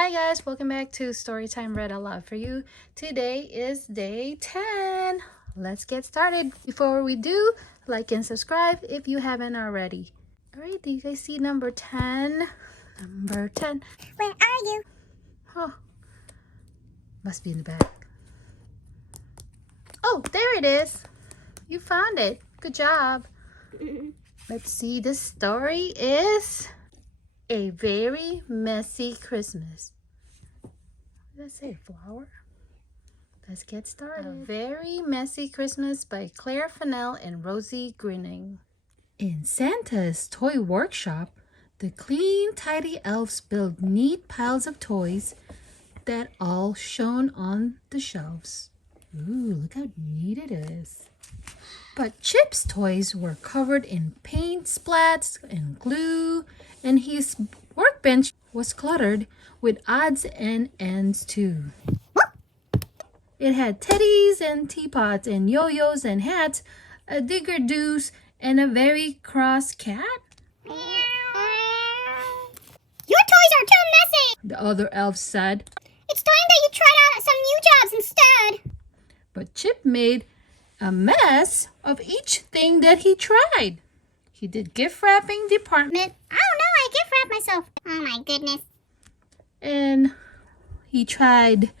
Hi guys, welcome back to Storytime Read Aloud for You. Today is day 10. Let's get started. Before we do, like and subscribe if you haven't already. Alright, do you guys see number 10? Number 10. Where are you? Oh, must be in the back. Oh, there it is. You found it. Good job. Let's see, the story is A Very Messy Christmas. Did I say flower? Let's get started. A Very Messy Christmas by Claire Fennell and Rosie Grinning. In Santa's toy workshop, the clean, tidy elves build neat piles of toys that all shone on the shelves. Ooh, look how neat it is. But Chip's toys were covered in paint splats and glue, and his workbench was cluttered with odds and ends too. It had teddies and teapots and yo-yos and hats, a digger-doos, and a very cross cat. Your toys are too messy! The other elves said. It's time that you tried out some new jobs instead! But Chip made a mess of each thing that he tried. He did gift wrapping department. Oh no, I gift wrap myself. Oh my goodness. And he tried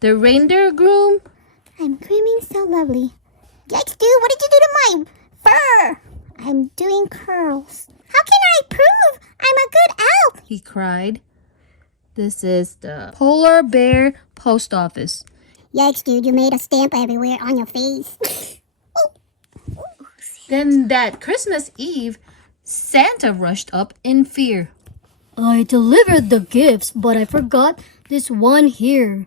the reindeer groom. I'm grooming so lovely. Yikes, dude, what did you do to my fur? I'm doing curls. How can I prove I'm a good elf? He cried. This is the polar bear post office. Yikes, dude, you made a stamp everywhere on your face. Then that Christmas Eve, Santa rushed up in fear. I delivered the gifts, but I forgot this one here.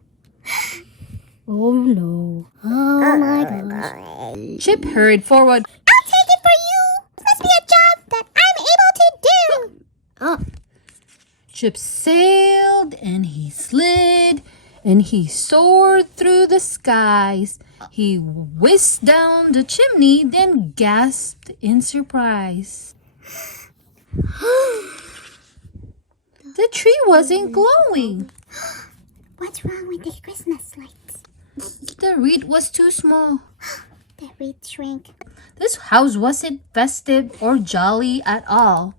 Oh no. Oh my gosh. Chip hurried forward. I'll take it for you. This must be a job that I'm able to do. Ah, Chip sailed and he slid and he soared through the skies. He whizzed down the chimney, then gasped in surprise. The tree wasn't glowing. What's wrong with the Christmas lights? The wreath was too small. The wreath shrank. This house wasn't festive or jolly at all,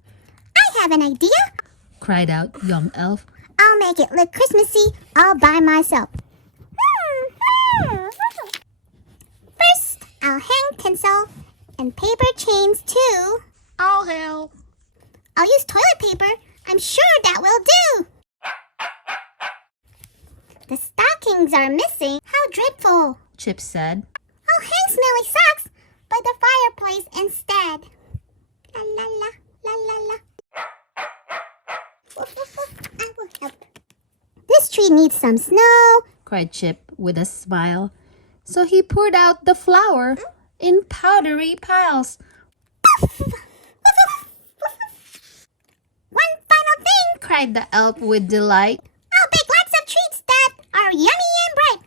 I have an idea. cried out young elf. I'll make it look Christmassy all by myself. First, I'll hang tinsel and paper chains too. I'll help. I'll use toilet paper. I'm sure that will do. The stockings are missing. How dreadful. Chip said. I'll hang smelly socks by the fireplace instead. La la la, la la la. Woof, woof, woof. I will help. This tree needs some snow, cried Chip with a smile. So he poured out the flour in powdery piles. One final thing, Cried the elf with delight. I'll bake lots of treats that are yummy and bright.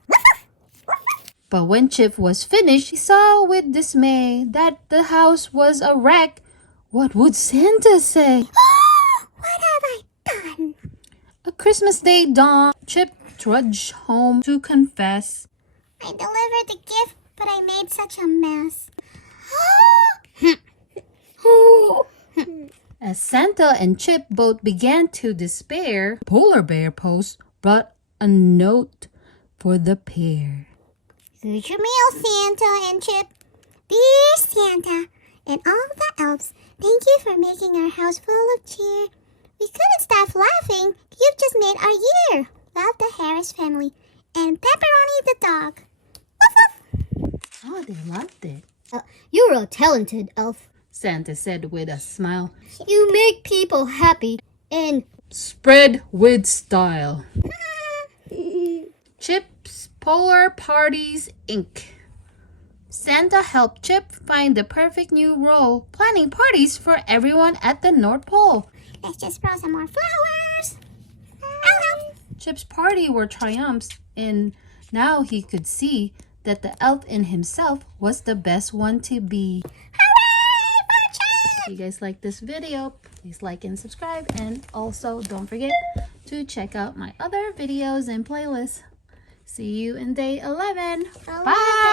But when Chip was finished, he saw with dismay that the house was a wreck. What would Santa say? What have I done? A Christmas Day dawned. Chip trudged home to confess. I delivered the gift, but I made such a mess. As Santa and Chip both began to despair, Polar Bear Post brought a note for the pair. Here's your mail, Santa and Chip. Dear Santa and all the elves, thank you for making our house full of cheer. We couldn't stop laughing. You've just made our year. Love the Harris family and Pepperoni the dog. Woof, woof. Oh, they loved it, you're a talented elf. Santa said with a smile. You make people happy and Spread with style. Chip's Polar Parties Inc. Santa helped Chip find the perfect new role, planning parties for everyone at the North Pole. Let's just throw some more flowers. Chip's party were triumphs, and now he could see that the elf in himself was the best one to be. Hooray for Chip! If you guys like this video, please like and subscribe, and also don't forget to check out my other videos and playlists. See you in day 11. Bye. Bye.